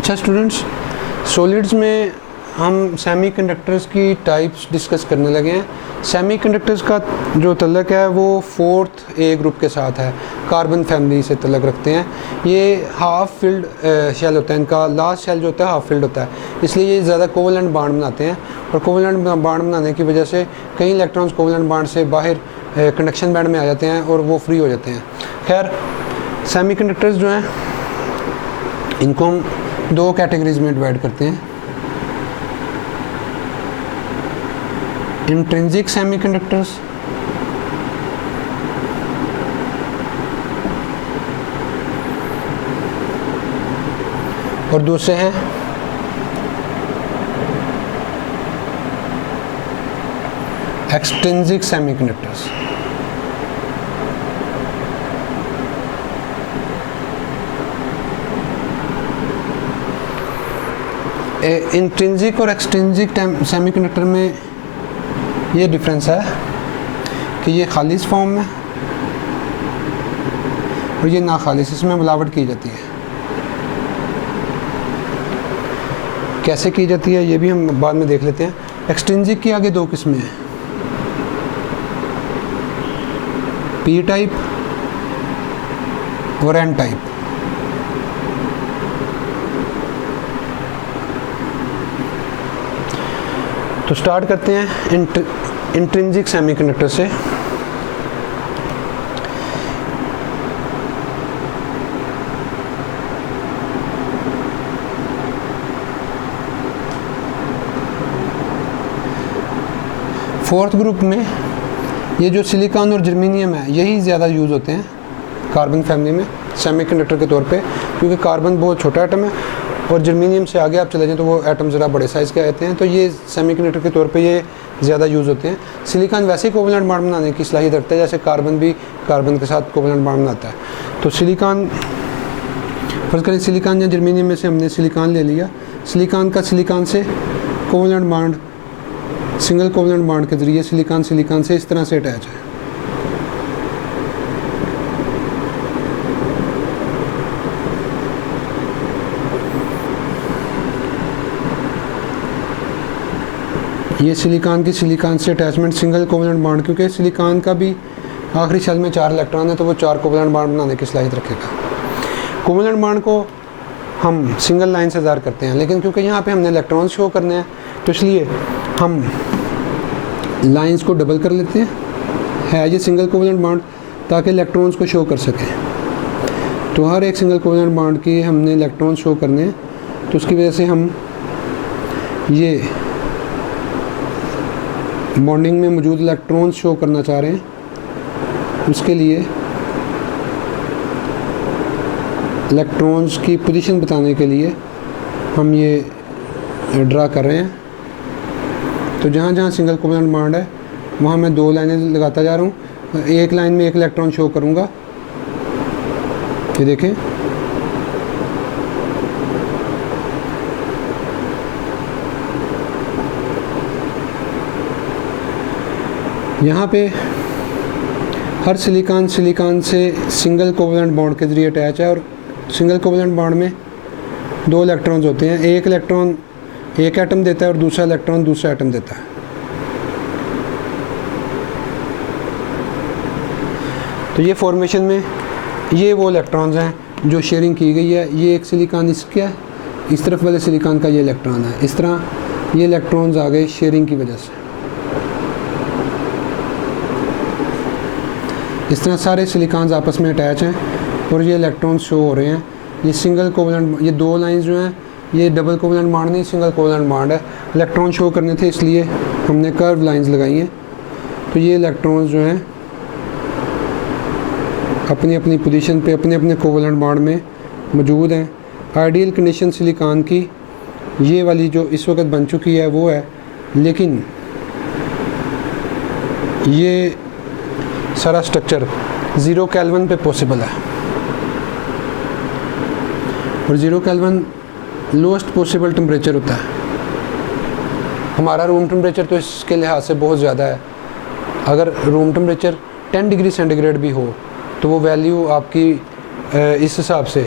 अच्छा students, solids में हम सेमीकंडक्टर्स की टाइप्स डिस्कस करने लगे हैं। सेमीकंडक्टर्स का जो तल्लक है वो 4th ए ग्रुप के साथ है, कार्बन फैमिली से तल्लक रखते हैं। ये हाफ फिल्ड शेल होता है, इनका लास्ट शेल जो होता है हाफ फिल्ड होता है, इसलिए ये ज़्यादा कोवलेंट बांड बनाते हैं। और कोवलेंट बांड बनाने की वजह से कई इलेक्ट्रॉन्स कोवलेंट बांड से बाहर कंडक्शन बैंड में आ जाते हैं और वो फ्री हो जाते हैं। खैर, सेमीकंडक्टर्स जो हैं इनको हम 2 कैटेगरीज में डिवाइड करते हैं। इंट्रिंसिक सेमीकंडक्टर्स और दूसरे हैं एक्सट्रिंसिक सेमीकंडक्टर्स। इंट्रिंसिक और एक्सट्रिंसिक सेमीकंडक्टर में ये डिफरेंस है कि ये खालिस फॉर्म में और ये ना खालिस, इसमें मिलावट की जाती है। कैसे की जाती है ये भी हम बाद में देख लेते हैं। एक्सट्रिंसिक की आगे 2 किस्में हैं, पी टाइप और एन टाइप। तो स्टार्ट करते हैं इंट्रिंसिक सेमीकंडक्टर से। फोर्थ ग्रुप में ये जो सिलिकॉन और जर्मेनियम है यही ज़्यादा यूज़ होते हैं कार्बन फैमिली में सेमीकंडक्टर के तौर पे, क्योंकि कार्बन बहुत छोटा एटम है और जर्मेनियम से आगे आप चले जाएं तो वो एटम ज़रा बड़े साइज़ के आते हैं, तो ये सेमीकंडक्टर के तौर पे ये ज़्यादा यूज़ होते हैं। सिलिकॉन वैसे ही कोवलेंट बांड बनाने की सलाहियत रखता है, जैसे कार्बन भी कार्बन के साथ कोवलेंट बांड बनाता है। तो सिलिकॉन, फर्ज करें सिलिकॉन या जर्मेनियम में से हमने सिलिकॉन ले लिया, सिलिकॉन का सिलिकॉन से covalent bond, single covalent bond के ज़रिए सिलिकॉन से इस तरह से अटैच है। ये सिलिकॉन से अटैचमेंट सिंगल कोवलेंट बांड, क्योंकि सिलिकॉन का भी आखिरी शेल में 4 इलेक्ट्रॉन है तो वो 4 कोवलेंट बांड बनाने की सलाहियत रखेगा। कोवलेंट बांड को हम सिंगल लाइन से ज़ाहिर करते हैं, लेकिन क्योंकि यहाँ पे हमने इलेक्ट्रॉन शो करने हैं तो इसलिए हम लाइंस को डबल कर लेते हैं, ये सिंगल कोवलेंट बांड, ताकि इलेक्ट्रॉन्स को शो कर सकें। तो हर एक सिंगल कोवलेंट बांड की हमने इलेक्ट्रॉन शो करने हैं, तो उसकी वजह से हम ये बॉन्डिंग में मौजूद इलेक्ट्रॉन्स शो करना चाह रहे हैं। उसके लिए इलेक्ट्रॉन्स की पोजीशन बताने के लिए हम ये ड्रा कर रहे हैं। तो जहाँ जहाँ सिंगल कोवलेंट बांड है वहाँ मैं 2 लाइनें लगाता जा रहा हूँ। एक लाइन में 1 इलेक्ट्रॉन शो करूँगा, ये देखें, यहाँ पे हर सिलिकॉन से सिंगल कोवलेंट बॉन्ड के ज़रिए अटैच है और सिंगल कोवलेंट बॉन्ड में 2 इलेक्ट्रॉन्स होते हैं। एक इलेक्ट्रॉन एक एटम देता है और दूसरा इलेक्ट्रॉन दूसरा एटम देता है। तो ये फॉर्मेशन में ये वो इलेक्ट्रॉन्स हैं जो शेयरिंग की गई है। ये एक सिलिकॉन इसका है, इस तरफ वाले सिलिकॉन का ये इलेक्ट्रॉन है। इस तरह ये इलेक्ट्रॉन्स आ गए शेयरिंग की वजह से। इस तरह सारे सिलिकॉन्स आपस में अटैच हैं और ये इलेक्ट्रॉन्स शो हो रहे हैं। ये सिंगल कोवलेंट, ये 2 लाइंस जो हैं ये डबल कोवलेंट बांड नहीं, सिंगल कोवलेंट बांड है। इलेक्ट्रॉन शो करने थे इसलिए हमने कर्व लाइंस लगाई हैं। तो ये इलेक्ट्रॉन्स जो हैं अपनी अपनी पोजीशन पे अपने अपने कोवलेंट बांड में मौजूद हैं। आइडियल कंडीशन सिलिकॉन की ये वाली जो इस वक्त बन चुकी है वो है, लेकिन ये सारा स्ट्रक्चर 0 केल्विन पे पॉसिबल है और 0 केल्विन लोएस्ट पॉसिबल टेम्परेचर होता है। हमारा रूम टेम्परेचर तो इसके लिहाज से बहुत ज़्यादा है। अगर रूम टेम्परेचर 10 डिग्री सेंटीग्रेड भी हो तो वो वैल्यू आपकी इस हिसाब से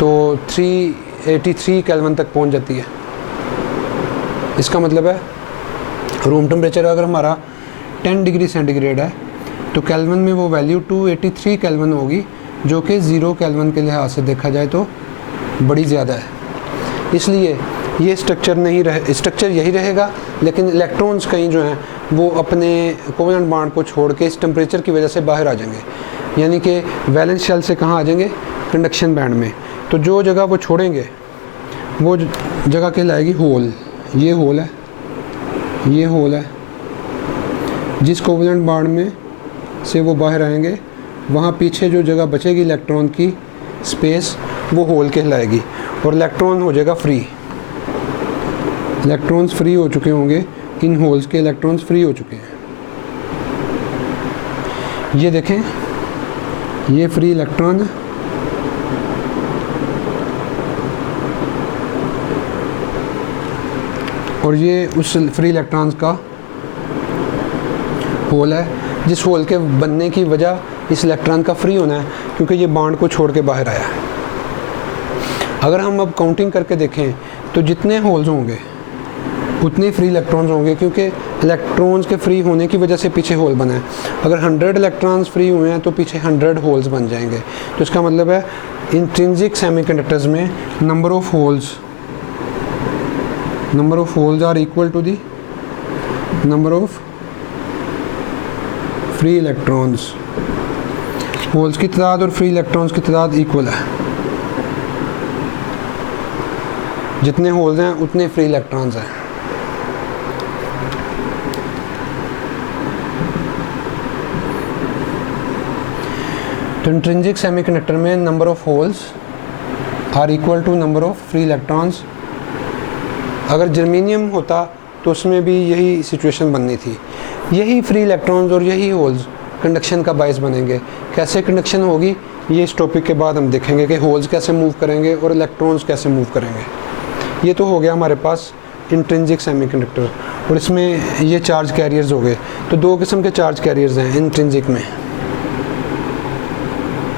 तो 3 83 केल्विन तक पहुंच जाती है। इसका मतलब है रूम टेम्परेचर अगर हमारा 10 डिग्री सेंटीग्रेड है तो केल्विन में वो वैल्यू 283 केल्विन होगी, जो कि 0 केल्विन के लिहाज से देखा जाए तो बड़ी ज़्यादा है। इसलिए ये स्ट्रक्चर यही रहेगा, लेकिन इलेक्ट्रॉन्स कहीं जो हैं वो अपने कोवेलेंट बॉन्ड को छोड़ के इस टेम्परेचर की वजह से बाहर आ जाएंगे, यानी कि वैलेंस शेल से कहाँ आ जाएंगे, कंडक्शन बैंड में। तो जो जगह वो छोड़ेंगे वो जगह कहलाएगी होल। ये होल है, ये होल है, जिस कोवेलेंट बॉन्ड में से वो बाहर आएंगे वहाँ पीछे जो जगह बचेगी इलेक्ट्रॉन की स्पेस, वो होल कहलाएगी, और इलेक्ट्रॉन हो जाएगा फ्री। इलेक्ट्रॉन्स फ्री हो चुके होंगे, इन होल्स के इलेक्ट्रॉन्स फ्री हो चुके हैं। ये देखें, ये फ्री इलेक्ट्रॉन है, और ये उस फ्री इलेक्ट्रॉन्स का होल है, जिस होल के बनने की वजह इस इलेक्ट्रॉन का फ्री होना है, क्योंकि ये बॉन्ड को छोड़ के बाहर आया है। अगर हम अब काउंटिंग करके देखें तो जितने होल्स होंगे उतने फ्री इलेक्ट्रॉन्स होंगे, क्योंकि इलेक्ट्रॉन्स के फ्री होने की वजह से पीछे होल बना है। अगर 100 इलेक्ट्रॉन्स फ्री हुए हैं तो पीछे 100 होल्स बन जाएंगे। तो इसका मतलब है इंट्रिंसिक सेमीकंडक्टर्स में number of holes are equal to the number of free electrons. Holes की तादाद और फ्री इलेक्ट्रॉन्स की तादाद इक्वल है, जितने होल्स हैं उतने फ्री इलेक्ट्रॉन्स हैं। तो इंट्रिंसिक सेमीकंडक्टर में number of holes are equal to number of free electrons. अगर जर्मेनियम होता तो उसमें भी यही सिचुएशन बननी थी। यही फ्री इलेक्ट्रॉन्स और यही होल्स कंडक्शन का बायस बनेंगे। कैसे कंडक्शन होगी ये इस टॉपिक के बाद हम देखेंगे कि होल्स कैसे मूव करेंगे और इलेक्ट्रॉन्स कैसे मूव करेंगे। ये तो हो गया हमारे पास इंट्रिंसिक सेमीकंडक्टर, और इसमें ये चार्ज कैरियर्स हो गए। तो दो किस्म के चार्ज कैरियर्स हैं इंट्रिंसिक में।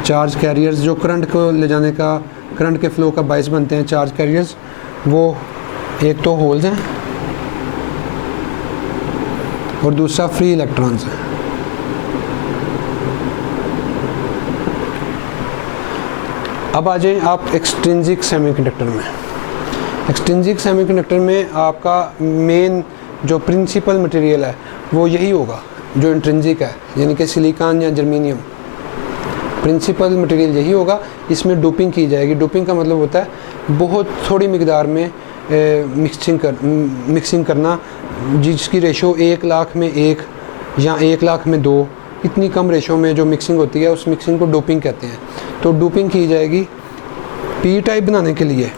चार्ज कैरियर्स जो करंट को ले जाने का, करंट के फ्लो का बायस बनते हैं, चार्ज कैरियर्स, वो एक तो होल्स हैं और दूसरा फ्री इलेक्ट्रॉन्स हैं। अब आ जाएं आप एक्सट्रिंसिक सेमीकंडक्टर में। एक्सट्रिंसिक सेमीकंडक्टर में आपका मेन जो प्रिंसिपल मटेरियल है वो यही होगा जो इंट्रिंसिक है, यानी कि सिलिकॉन या जर्मेनियम। प्रिंसिपल मटेरियल यही होगा। इसमें डोपिंग की जाएगी। डोपिंग का मतलब होता है बहुत थोड़ी मिकदार में मिक्सिंग करना, जिसकी रेशो 1 लाख में 1 या 1 लाख में 2, इतनी कम रेशो में जो मिक्सिंग होती है उस मिक्सिंग को डोपिंग कहते हैं। तो डोपिंग की जाएगी। पी टाइप बनाने के लिए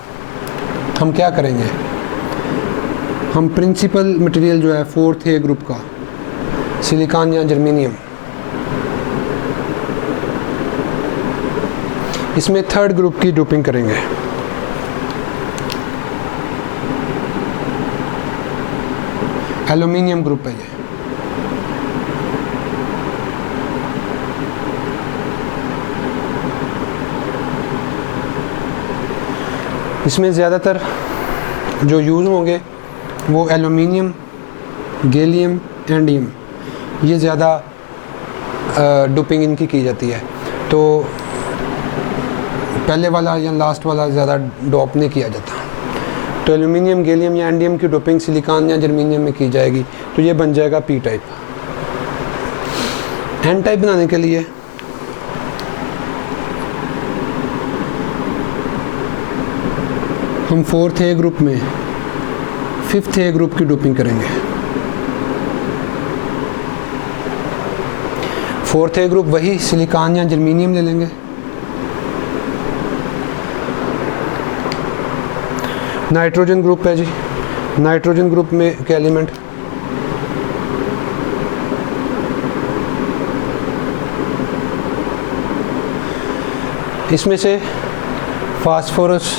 हम क्या करेंगे, हम प्रिंसिपल मटेरियल जो है 4th A ग्रुप का, सिलिकॉन या जर्मेनियम, इसमें 3rd ग्रुप की डोपिंग करेंगे। एल्यूमिनियम ग्रुप है ये। इसमें ज़्यादातर जो यूज़ होंगे वो एल्यूमिनियम, गैलियम, एंडियम, ये ज़्यादा डोपिंग इनकी की जाती है। तो पहले वाला या लास्ट वाला ज़्यादा डोप नहीं किया जाता। तो एल्यूमिनियम, गैलियम या एंडियम की डोपिंग सिलिकॉन या जर्मेनियम में की जाएगी। तो ये बन जाएगा पी टाइप। एन टाइप बनाने के लिए हम 4th A ग्रुप में 5th A ग्रुप की डोपिंग करेंगे। 4th A ग्रुप वही सिलिकॉन या जर्मेनियम ले लेंगे। नाइट्रोजन ग्रुप है जी। नाइट्रोजन ग्रुप में के एलिमेंट इसमें से फास्फोरस,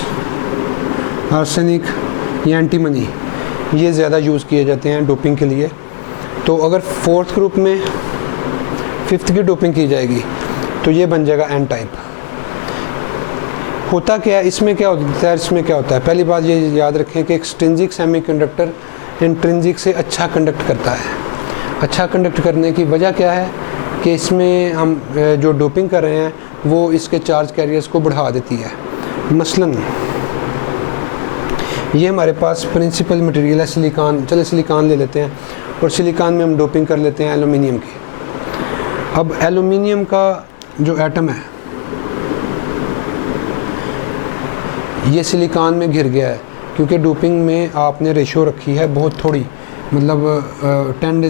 आर्सेनिक या एंटीमनी, ये ज़्यादा यूज़ किए जाते हैं डोपिंग के लिए। तो अगर 4th ग्रुप में 5th की डोपिंग की जाएगी तो ये बन जाएगा एन टाइप। होता क्या है इसमें, क्या होता है इसमें क्या होता है, पहली बात ये याद रखें कि एक्सट्रिंसिक सेमीकंडक्टर इंट्रिंसिक से अच्छा कंडक्ट करता है। अच्छा कंडक्ट करने की वजह क्या है कि इसमें हम जो डोपिंग कर रहे हैं वो इसके चार्ज कैरियर्स को बढ़ा देती है। मसलन ये हमारे पास प्रिंसिपल मटेरियल है सिलिकॉन, चले सिलिकॉन ले लेते हैं और सिलिकॉन में हम डोपिंग कर लेते हैं एल्युमिनियम की। अब एल्युमिनियम का जो एटम है ये सिलिकॉन में घिर गया है, क्योंकि डोपिंग में आपने रेशो रखी है बहुत थोड़ी, मतलब 10⁵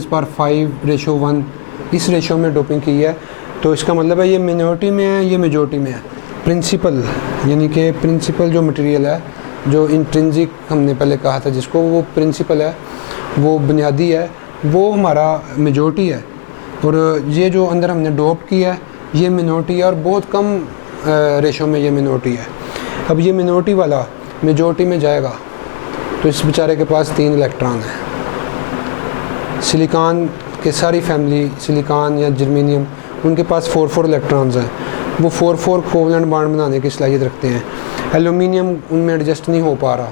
इस रेशो में डोपिंग की है। तो इसका मतलब है ये मिनोरिटी में है, ये मेजॉरिटी में है। प्रिंसिपल यानी कि प्रिंसिपल जो मटेरियल है, जो इंट्रिंसिक हमने पहले कहा था जिसको, वो प्रिंसिपल है, वो बुनियादी है, वो हमारा मेजॉरिटी है। और ये जो अंदर हमने डोप किया है ये मिनोरिटी है और बहुत कम रेशो में ये मिनोरिटी है। अब ये मिनोरिटी वाला मेजॉरिटी में जाएगा तो इस बेचारे के पास 3 इलेक्ट्रॉन है। सिलिकॉन के सारी फैमिली, सिलिकॉन या जर्मेनियम, उनके पास 4 इलेक्ट्रॉन्स हैं। वो 4 कोवलेंट बॉन्ड बनाने की सलाहियत रखते हैं। एल्युमिनियम उनमें एडजस्ट नहीं हो पा रहा,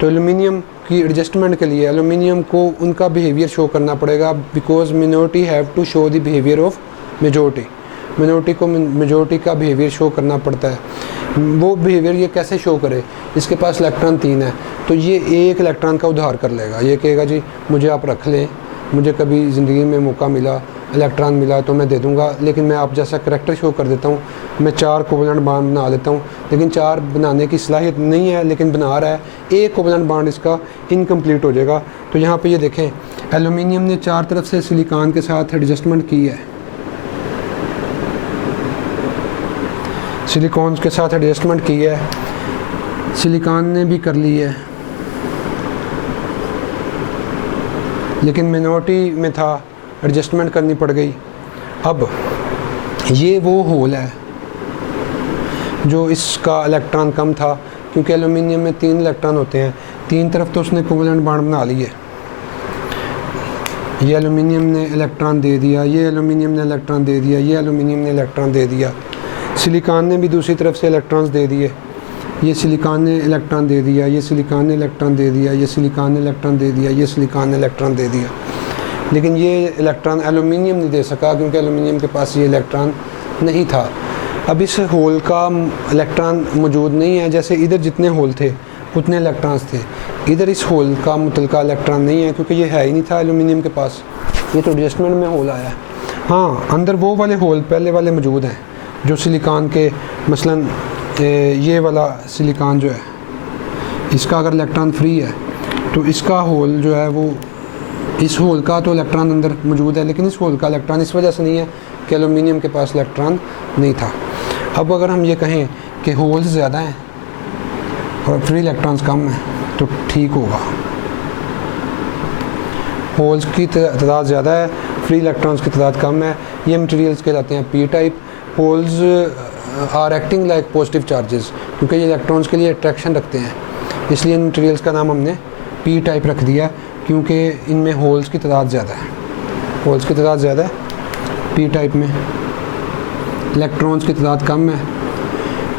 तो एल्युमिनियम की एडजस्टमेंट के लिए एल्युमिनियम को उनका बिहेवियर शो करना पड़ेगा, because minority have to show the behaviour of majority. Minority को मेजॉरिटी का बिहेवियर शो करना पड़ता है। वो बिहेवियर ये कैसे शो करे, इसके पास इलेक्ट्रॉन 3 है तो ये 1 इलेक्ट्रॉन का उधार कर लेगा। ये कहेगा जी मुझे आप रख लें, मुझे कभी ज़िंदगी में मौका मिला, इलेक्ट्रॉन मिला तो मैं दे दूंगा, लेकिन मैं आप जैसा करैक्टर शो कर देता हूँ, मैं 4 कोवलेंट बॉन्ड बना लेता हूँ, लेकिन 4 बनाने की सलाहियत नहीं है लेकिन बना रहा है। 1 कोवलेंट बॉन्ड इसका इनकम्प्लीट हो जाएगा। तो यहाँ पे ये देखें एल्युमिनियम ने 4 तरफ से सिलिकॉन के साथ एडजस्टमेंट की है, सिलिकॉन के साथ एडजस्टमेंट की है, सिलिकॉन ने भी कर ली है, लेकिन मिनोरिटी में था, एडजस्टमेंट करनी पड़ गई। अब ये वो होल है जो इसका इलेक्ट्रॉन कम था, क्योंकि एल्युमिनियम में 3 इलेक्ट्रॉन होते हैं, 3 तरफ तो उसने कोवलेंट बॉन्ड बना लिए। ये एल्युमिनियम ने इलेक्ट्रॉन दे दिया, ये एल्युमिनियम ने इलेक्ट्रॉन दे दिया, ये एल्युमिनियम ने इलेक्ट्रॉन दे दिया, सिलिकॉन ने भी दूसरी तरफ से इलेक्ट्रॉन्स दे दिए, ये सिलिकॉन ने इलेक्ट्रॉन दे दिया, ये सिलिकॉन ने इलेक्ट्रॉन दे दिया, ये सिलिकॉन ने इलेक्ट्रॉन दे दिया, ये सिलिकॉन ने इलेक्ट्रॉन दे दिया। लेकिन ये इलेक्ट्रॉन एल्युमिनियम नहीं दे सका, क्योंकि एल्युमिनियम के पास ये इलेक्ट्रॉन नहीं था। अब इस होल का इलेक्ट्रॉन मौजूद नहीं है, जैसे इधर जितने होल थे उतने इलेक्ट्रॉन्स थे, इधर इस होल का मुतलका इलेक्ट्रॉन नहीं है, क्योंकि ये है ही नहीं था एल्युमिनियम के पास, ये तो एडजस्टमेंट में होल आया है। हाँ, अंदर वो वाले होल पहले वाले मौजूद हैं जो सिलिकॉन के, मसलन ये वाला सिलिकॉन जो है इसका अगर इलेक्ट्रॉन फ्री है तो इसका होल जो है वो, इस होल का तो इलेक्ट्रॉन अंदर मौजूद है, लेकिन इस होल का इलेक्ट्रॉन इस वजह से नहीं है कि एल्युमिनियम के पास इलेक्ट्रॉन नहीं था। अब अगर हम ये कहें कि होल्स ज़्यादा हैं और फ्री इलेक्ट्रॉन्स कम हैं तो ठीक होगा। होल्स की तादाद ज़्यादा है, फ्री इलेक्ट्रॉन्स की तादाद कम है। ये मटेरियल्स कहलाते हैं P type. Holes are acting like positive charges, क्योंकि ये इलेक्ट्रॉन्स के लिए अट्रैक्शन रखते हैं, इसलिए इन मटेरियल्स का नाम हमने पी टाइप रख दिया, क्योंकि इनमें होल्स की तादाद ज़्यादा है। होल्स की तादाद ज़्यादा है पी टाइप में, इलेक्ट्रॉन्स की तादाद कम है।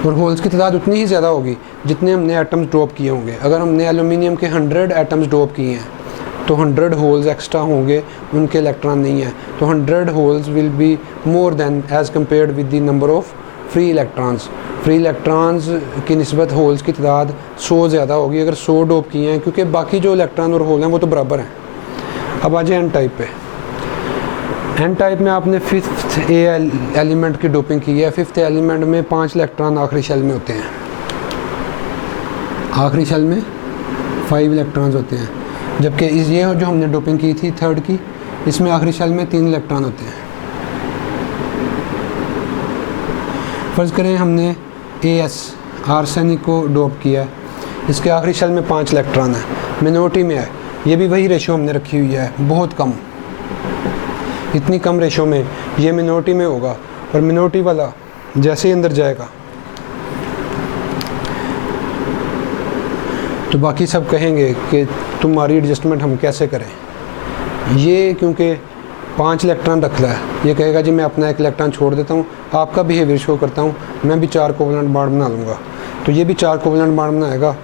और होल्स की तादाद उतनी ही ज़्यादा होगी जितने हमने एटम्स ड्रॉप किए होंगे। अगर हमने एल्युमिनियम के 100 एटम्स ड्रॉप किए हैं तो 100 होल्स एक्स्ट्रा होंगे, उनके इलेक्ट्रॉन नहीं है, तो 100 holes will be more than as compared with the number of free electrons. Free electrons की निस्बत होल्स की तादाद 100 ज़्यादा होगी अगर 100 डोप किए हैं, क्योंकि बाकी जो इलेक्ट्रॉन और होल हैं वो तो बराबर हैं। अब आ जाए एन टाइप पे। एन टाइप में आपने 5th एलिमेंट की डोपिंग की है। 5th एलिमेंट में 5 इलेक्ट्रॉन आखिरी शेल में होते हैं, आखिरी शेल में 5 इलेक्ट्रॉन्स होते हैं, जबकि ये जो हमने डोपिंग की थी 3rd की, इसमें आखिरी शेल में 3 इलेक्ट्रॉन होते हैं। फ़र्ज़ करें हमने AS आर्सेनिक को डोप किया, इसके आखिरी शेल में 5 इलेक्ट्रॉन है, मिनोरिटी में है, ये भी वही रेशो हमने रखी हुई है, बहुत कम, इतनी कम रेशो में ये मिनोरिटी में होगा। और मिनोरिटी वाला जैसे ही अंदर जाएगा तो बाकी सब कहेंगे कि तुम्हारी एडजस्टमेंट हम कैसे करें। ये क्योंकि 5 इलेक्ट्रॉन रख रहा है, ये कहेगा जी मैं अपना 1 इलेक्ट्रॉन छोड़ देता हूँ, आपका बिहेवियर शो करता हूँ, मैं भी 4 कोवलेंट बॉन्ड बना लूँगा। तो ये भी 4 कोवलेंट बॉन्ड बनाएगा।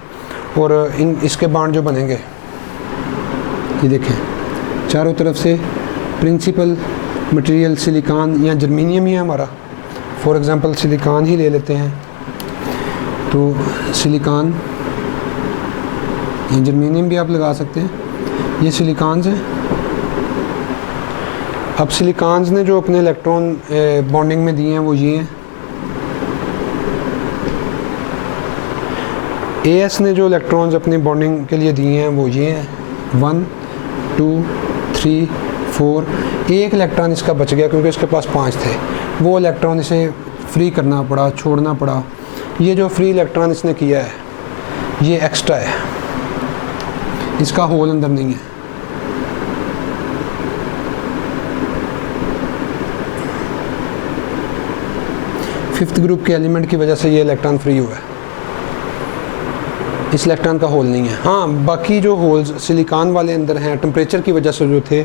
और इसके बॉन्ड जो बनेंगे ये देखें, चारों तरफ से प्रिंसिपल मटेरियल सिलिकॉन या जर्मेनियम ही है हमारा। फॉर एग्जांपल सिलिकॉन ही ले लेते हैं, तो सिलिकॉन या जर्मेनियम भी आप लगा सकते हैं। ये सिलिकॉन्स हैं। अब सिलिकॉन्स ने जो अपने इलेक्ट्रॉन बॉन्डिंग में दिए हैं वो ये हैं। एएस ने जो इलेक्ट्रॉन्स अपनी बॉन्डिंग के लिए दिए हैं वो ये हैं, 1 2 3 4। एक इलेक्ट्रॉन इसका बच गया क्योंकि इसके पास 5 थे, वो इलेक्ट्रॉन इसे फ्री करना पड़ा, छोड़ना पड़ा। ये जो फ्री इलेक्ट्रॉन इसने किया है ये एक्स्ट्रा है, इसका होल अंदर नहीं है। फिफ्थ ग्रुप के एलिमेंट की वजह से ये इलेक्ट्रॉन फ्री हुआ है, इस इलेक्ट्रॉन का होल नहीं है। हाँ, बाकी जो होल्स सिलिकॉन वाले अंदर हैं, टेम्परेचर की वजह से जो थे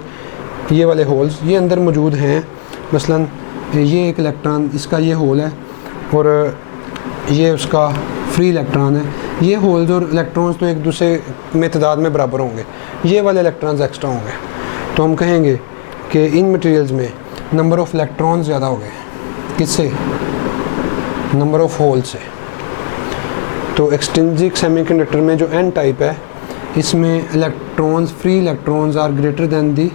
ये वाले होल्स ये अंदर मौजूद हैं। मसलन ये एक इलेक्ट्रॉन, इसका ये होल है और ये उसका फ्री इलेक्ट्रॉन है। ये होल्स और इलेक्ट्रॉन्स तो एक दूसरे में तादाद में बराबर होंगे, ये वाले इलेक्ट्रॉन्स एक्स्ट्रा होंगे। तो हम कहेंगे कि इन मटेरियल्स में नंबर ऑफ़ इलेक्ट्रॉन्स ज़्यादा हो गए। किससे? नंबर ऑफ़ होल से। तो एक्सट्रिंसिक सेमीकंडक्टर में जो एन टाइप है इसमें electrons, free electrons are greater than the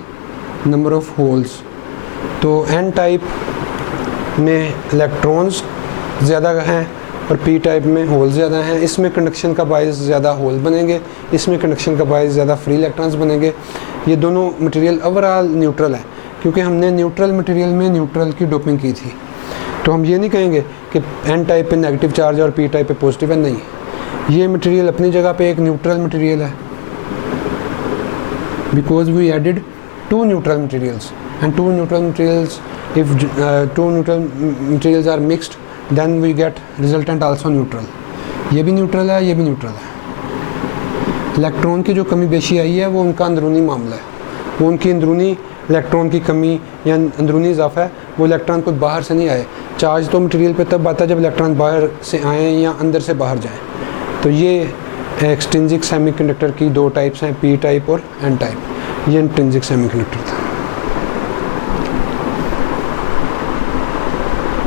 number of holes. तो एन टाइप में इलेक्ट्रॉन्स ज़्यादा हैं और पी टाइप में होल ज़्यादा हैं। इसमें कंडक्शन का बायस ज़्यादा होल बनेंगे, इसमें कंडक्शन का बायस ज़्यादा फ्री इलेक्ट्रॉन्स बनेंगे। ये दोनों मटेरियल ओवरऑल न्यूट्रल है क्योंकि हमने न्यूट्रल मटेरियल में न्यूट्रल की डोपिंग की थी। तो हम ये नहीं कहेंगे कि एन टाइप पे नेगेटिव चार्ज है और पी टाइप पे पॉजिटिव है, नहीं। ये मटेरियल अपनी जगह पे एक न्यूट्रल मटेरियल है because we added 2 neutral materials and 2 neutral materials, if 2 neutral materials are mixed then we get resultant also neutral. ये भी न्यूट्रल है, ये भी न्यूट्रल है। इलेक्ट्रॉन की जो कमी बेशी आई है वो उनका अंदरूनी मामला है, वो उनकी अंदरूनी इलेक्ट्रॉन की कमी या अंदरूनी इजाफा है। वो इलेक्ट्रॉन कुछ बाहर से नहीं आए। चार्ज तो मटेरियल पे तब आता है जब इलेक्ट्रॉन बाहर से आएँ या अंदर से बाहर जाएँ। तो ये एक्सट्रिंसिक सेमीकंडक्टर की 2 टाइप्स हैं, पी टाइप और एन टाइप। ये इंट्रिंसिक सेमीकंडक्टर था।